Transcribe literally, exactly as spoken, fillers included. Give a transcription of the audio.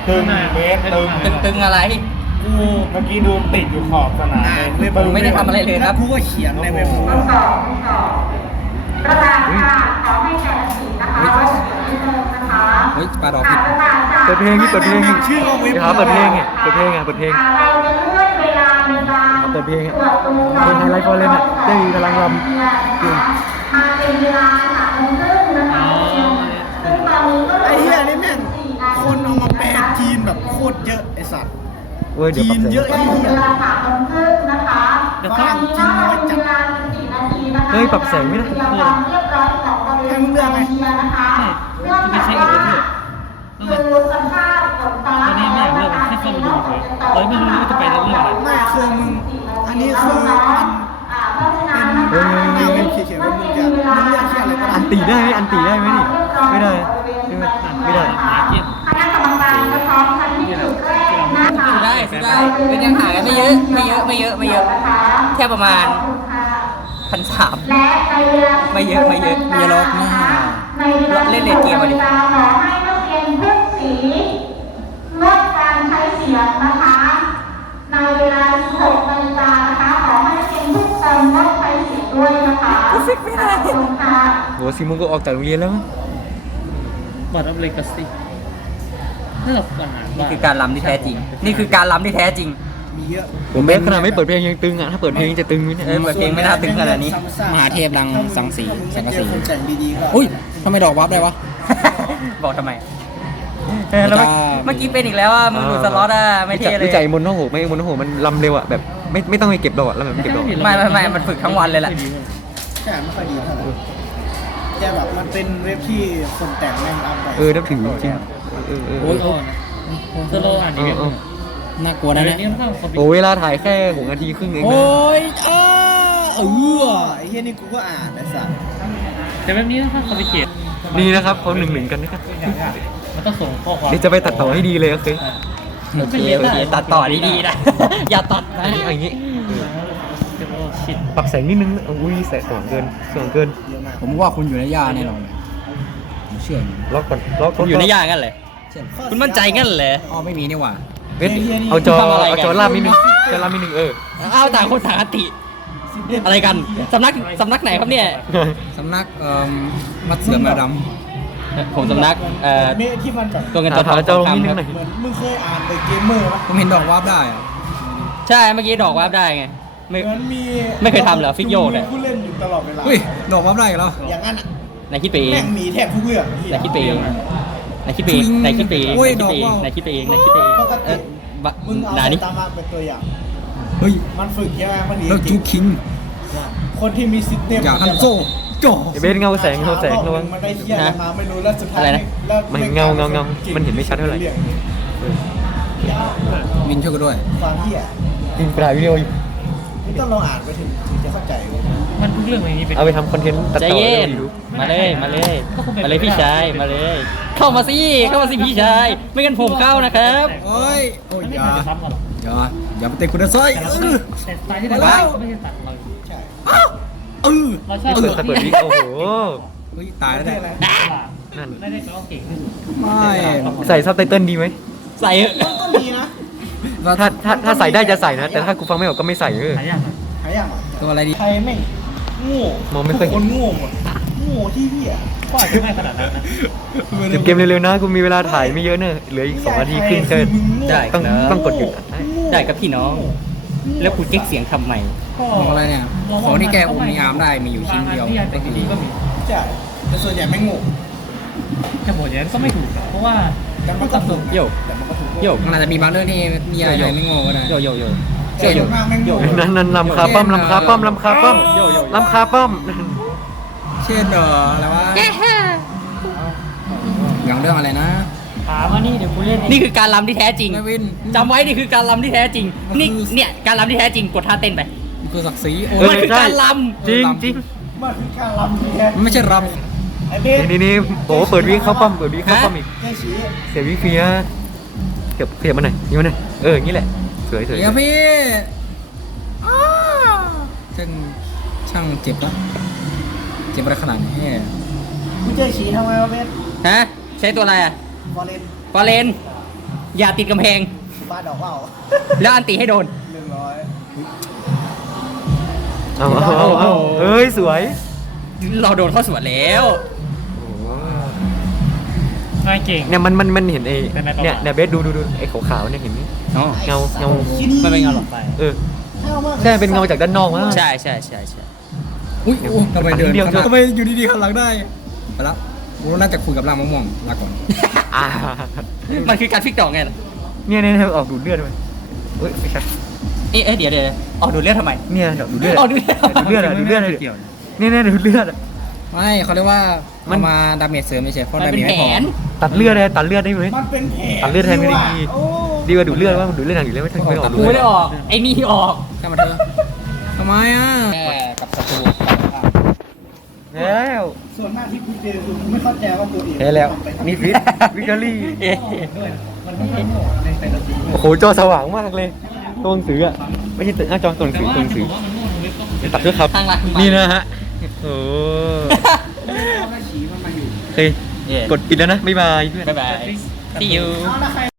ตึงเบสตึงตึงตึงอะไรกูเมื่อกี้ดูติดอยู่ขอบสนามเลยผมไม่ได้ทำอะไรเลยครับกูก็เขียนในเว็บกูสองสองประธานค่ะขอให้แก่สีนะคะไว้ถึงนิดนึงนะคะเฮ้ยปลาดอกผิดเปิดเพลงนี่เปิดเพลงนี่ชื่อเอาเว็บเดี๋ยวหาเปิดเพลงไงเปิดเพลงไงเปิดเพลงเราจะเลื่อนเวลาในการเปิดเพลงอะตรวจดูเพลงไฮไลท์ฟอร์เรนอะได้กำลังรำมาเป็นเวลาสามโมงครึ่งนะคะซึ่งตอนนี้ก็ไอ้เหี้ยนี่แม่งคนเอามาแปลจีนแบบโคตรเยอะไอ้สัตว์เว้ยเดี๋ยวปรับเสียงเยอะเป็นเวลาสามโมงครึ่งนะคะตอนนี้ก็เป็นเวลาสี่นาทีนะคะเฮ้ยปรับแสงไม่ได้เตรียมความเรียบร้อยของบริเวณกองเชียร์นะคะเนื่องจากว่าคือสภาพฝนฟ้าตอนนี้ไม่อยากเลิกแค่เข้าไปดูเฉยเราไม่รู้ว่าจะไปเรื่องอะไรไม่คือมึงอันนี้คือมันอ่าเพราะฉะนั้นนะคะเฮ้ยหน้าเว็บเขียนๆว่ามึงจะมึงเรียกเขียนอะไรก็ได้อันตีได้ไหมอันตีได้ไหมนี่ไม่ได้ใช่ไหมไม่ได้คณะกรรมการจะพร้อมกันที่จุดแรกนะคะสู้ได้สู้ได้เป็นยังห่างกันไม่เยอะไม่เยอะไม่เยอะไม่เยอะ แค่ประมาณพันสามและในเวลาไม่เยอะไม่เยอะมีล็อกหน้าในเวลาเล่นเลนเกมมาดิขอให้นักเรียนทุกสีงดการใช้เสียงนะคะ ในเวลาสิบหกนาฬิกานะคะขอให้นักเรียนทุกคนงดใช้เสียงด้วยนะคะขอบคุณค่ะโหซีมุงก็ออกจากโรงเรียนแล้วมั้งบอร์ดอัพเลกัสซี่น่าจะปัญหานี่คือการล้ำที่แท้จริง นี่คือการล้ำที่แท้จริงมีเยอะผมแม้ขนาดไม่เปิดเพลงยังตึงอ่ะถ้าเปิดเพลงจะตึงไหมเนี่ยเออ ปิดเพลงไม่น่าตึงขนาดนี้มหาเทพรังสังสีสังกะสีถ้ามึงเจอคนแต่งดีๆก็อุ้ยทำไมดอกวับได้วะบอกทำไมเออแล้วเมื่อเมื่อกี้เป็นอีกแล้วอ่ะมึงดูสล็อตอ่ะไม่เท่เลยรู้จักมนต์โอ้โหไม่มนต์โอ้โหมันลำเร็วอ่ะแบบไม่ไม่ต้องไปเก็บดอกอ่ะแล้วแบบไม่เก็บดอกไม่ไม่ไม่มันฝึกทั้งวันเลยแหละใช่ไม่ค่อยดีเท่าไหร่แต่แบบมันเป็นเว็บที่คนแต่งแม่งอัพไปเออนับถือจริงเออเออโอ้ยโอ้ยสโลอ่านดีแบบน่ากลัวนะเนี่ยนี่ค่อนข้างคอมพิวโอ้เวลาถ่ายแค่หกนาทีครึ่งเองโอ้นะยอ้าเออไอ้เหี้ยนี่กูก็อ่านไอ้สัตว์แต่แบบนี้ค่อนข้างคอมพิวเตอร์นี่นะครับเขาหนึ่งหนึ่งกันนะครับมันต้องส่งข้อความเดี๋ยวจะไปตัดต่อให้ดีเลยโอเคโอเคโอเคตัดต่อดีๆนะ อย่าตัดนะอันนี้อย่างนี้โอ้ชิตปรับแสงนิดนึงอุ้ยแสงสว่างเกินสว่างเกินผมว่าคุณอยู่ในยาแน่นอนเลยผมเชื่ออย่างนี้ล็อกก่อนล็อกผมอยู่ในย่างั้นเลยเช่นคุณมั่นใจงั้นเลยอ๋อไม่มีนี่หว่าเวทเอาจอทำอะไรกันเอาจอลาบนิดนึงจอลาบนิดนึงเออเอาต่างคนต่างอติ อะไรกันสำนักสำนักไหนครับเนี่ยสำนักเอ่อมัดเสือแมวดผมสำนักเอ่อเมที่มันแบบตัวเงินตัวทองหาจอลงนิดนึคงรับหน่อยเหมือนมึงเคยอ่านแต่เกมเมอร์ปะำผมเห็นดอกวับได้อะใช่เมื่อกี้ดอกวาบได้ไงไม่เหมือนมีไม่เคยทำเหรอฟิกโยกเนี่ยผู้เล่นอยู่ตลอดเวลาเฮ้ยดอกวับได้อีกแล้วอย่างนั้นอ่ะไหนคิดไปเองแม่งมีแทบทุกเรื่องไหนคิดไปเองไหนคิดไปเองไหนคิดไปเองไหนคิดไปเองไหนคิดไปเองไหนคิดไปเองปกเอติอบะมึงเอานาไซนี่ตามะเป็นตัวอย่างเฮ้ยมันฝึกใช่ไหมมันดีแล้วจริจูงคิงคนที่มีซิสเต็มอยากฮันโซ่จ่อเบสเงาแสงเงาแสงระวังมันได้เที่ยอะไรมาไม่รู้แล้วสุดท้ายอะไรนะแล้วมันเงาเงาเงามันเห็นไม่ชัดเท่าไหร่มินช่วยกูด้วยความเที่ยกินปลายวิดีโออยู่นี่ต้องลองอ่านไปถึงถึงจะเข้าใจเว้ยมันทุกเรื่องอย่างนี้เป็นเอาไปทำคอนเทนต์ตัดใจต่อเย็นให้ดูมาเลยมาเลยมาเลยพี่ชายมาเลย เข้ามาสิเข้ามาสิพี่ชายไม่งั้นผมเข้านะครับโอ้ยโอ้ยไม่อย่าได้ซ้ำหรอกอย่าอย่าไปเตะคุณนะซอยเออแต่สไตล์ที่เราไม่ใช่ตัดเราใช่เออเราชอบเปิดเปิดวิกโอ้โหเฮ้ยตายแล้วเนี่ยอะไรนั่นไม่ได้แปลว่าเก่งที่สุดไม่ใส่ซับไตเติลดีไหมใส่เถอะก็มีนะถ้าถ้าถ้าใส่ได้จะใส่นะ แต่ถ้ากูฟังไม่ออกก็ไม่ใส่เออหายากหายากอ่ะตัวอะไรดีใครแม่งโง่มองไม่ค่อยเห็นทุกคนโง่หมดโง่ที่เหี้ยก็อาจจะไม่ขนาดนั้นนะจบเกมเร็วๆนะกูมีเวลาถ่ายไม่เยอะเนอะเหลืออีกสองนาทีครึ่งเกินได้คต้รัองบต้องกดหยุดได้ได้กับพี่น้อง แล้วคุณเก๊กเสียงทำไมของอะไรเนี่ย ของที่แกอมมีอาร์มได้มีอยู่ชิ้นเดียวที่ยังแต่ดีก็มีใช่แต่ส่วนใหญ่ไม่โง่แต่หมดอย่างนั้นก็ไม่ถูกเพราะว่าแต่มันก็ถูกนะโย่แต่มันก็ถูกโยมันอาจจะมีบางเรื่องที่มีอะไรไม่โง่ก็ได้โยโยโยแต่ส่วนมากแม่งโง่นั่นนั่นลำคาป้อมลำคาป้อมลำคาป้อมลำคาป้อมเช่นเอออะไรวะอย่างเรื่องอะไรนะถามว่านี่เดี๋ยวกูเล่นนี่คือการล้ำที่แท้จริงไม่วินจำไว้นี่คือการล้ำที่แท้จริง นี่เนี่ยการล้ำที่แท้จริงกดท่าเต้นไปมันคือศักดิ์ศรีโอ้เออมันคือใช่การล้จริงจริงมันคือการลำที่แท้มันไม่ใช่รไอ้เบสนี่นี่โอ้เปิดวิกเข้าป้อมเปิดวิกเข้าป้อมอีกแค่ชี้เสียวิกฟรีนะเก็บเก็บมาหน่อยนี่มาหน่อยเอออย่างนี้แหละสวยสวยเดี๋ยวพี่อ้าวช่างช่างเจ็บแล้วเจ็บอะไรขนาดนี้กูเจอชี้ทำไมวะเบสำฮะใช้ตัวอะไรอ่ะบอลเลนฟอเรนอย่าติดกำแพงบ้านดอกเปล่าแล้วอันตีให้โดนหนึ่งร้อยเอาเอาเอาเอาเฮ้ยสวยเราโดนเข้าสวนแล้วไม่เก่งเนี่ยมันมันมันเห็นไอ้เป็นไงต่อเนี่ยเนี่ยเบสดูดูดูไอ้ขาวๆเนี่ยเห็นไหมอ๋อเงาเงามันเป็นเงาหลอดไฟเออใช่เป็นเงาจากด้านนอกมั้งใช่ใช่ใช่ใช่อุ้ยอุ้ยทำไมเดินเดียวเถอะทำไมอยู่ดีๆขันหลังได้ไปแล้วกูน่าจะคุยกับร่างมะม่วงลาก่อนอ่ามันคือการพลิกดอกไงล่ะเนี่ยเนี่ยเนี่ยออกดูดเลือดด้วยเฮ้ยไม่ใช่เอ๊ะเอ๊ะเดี๋ยวเดี๋ยวออกดูดเลือดทำไมเนี่ยเดี๋ยวดูดเลือดออกดูดเลือดดูดเลือดอะดูดเลือดเลยเนี่ยเนี่ยดูดเลือดอะไม่เขาเรียกว่ามัมัน นมาดาเมจเสริมไม่ใช่เพราะมันดาเป็เมนจแผไม่พอนตัดเลือดเลยตัดเลือดได้ไหมมันเป็นแผลตัดเลือดแทนไม่ได้ดีโอ้ดีกว่าดูดเลือดว่ามันดูดเลือดหนังอยู่แล้วไม่ทันไม่ออกกูไม่ได้ออกไอ้นี่ออกข้ามาเธอทำไมอ่ะแค่กับศัตรูแล้วส่วนมากที่คุณเจอคือไม่เข้าใจว่าตัวเองแพ้แล้วทำไปทำไมนี่ฟิตวิกตอรี่เอ๊ะมันไม่ได้โง่ในแต่ละสีโอ้โหจอสว่างมากเลยตัวหนังสืออะไม่ใช่ตึกหน้าจอตัวหนังสือตัวหนังสือตัดด้วยครับข้างหลังนี่นะฮะโอ้โอเคกดปิดแล้วนะบ๊ายบายเพื่อนบ๊ายบาย see you เอาละใคร